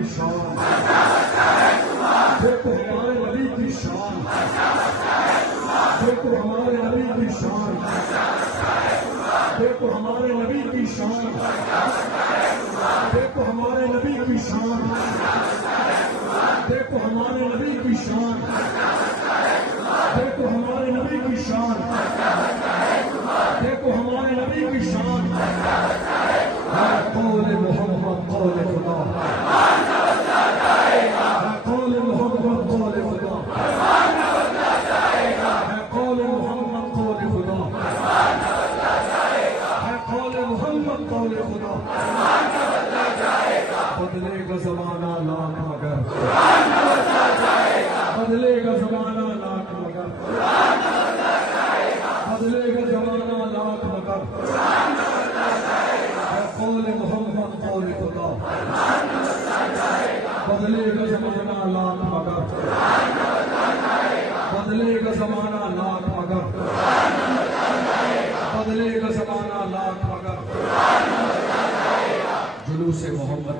کی شان، دیکھو ہمارے نبی کی شان، دیکھو ہمارے نبی کی شان، دیکھو ہمارے نبی کی شان، دیکھو ہمارے نبی کی شان، دیکھو ہمارے نبی کی شان، دیکھو ہمارے نبی کی شان، دیکھو ہمارے نبی کی شان، قول محمد قول خدا، قول محمد قول خدا، قول محمد قول خدا، قول محمد قول خدا، بدلے گا زمانہ لاکھ مگر، بدلے گا زمانہ لاکھ مگر، بدلے گا زمانہ لاکھ مگر، قول محمد قول خدا، بدلے گا زمانہ لاکھ مگر، بدلے گا زمانہ لاکھ مگر، بدلے گا زمانہ لاکھ مگر، جلوس محمد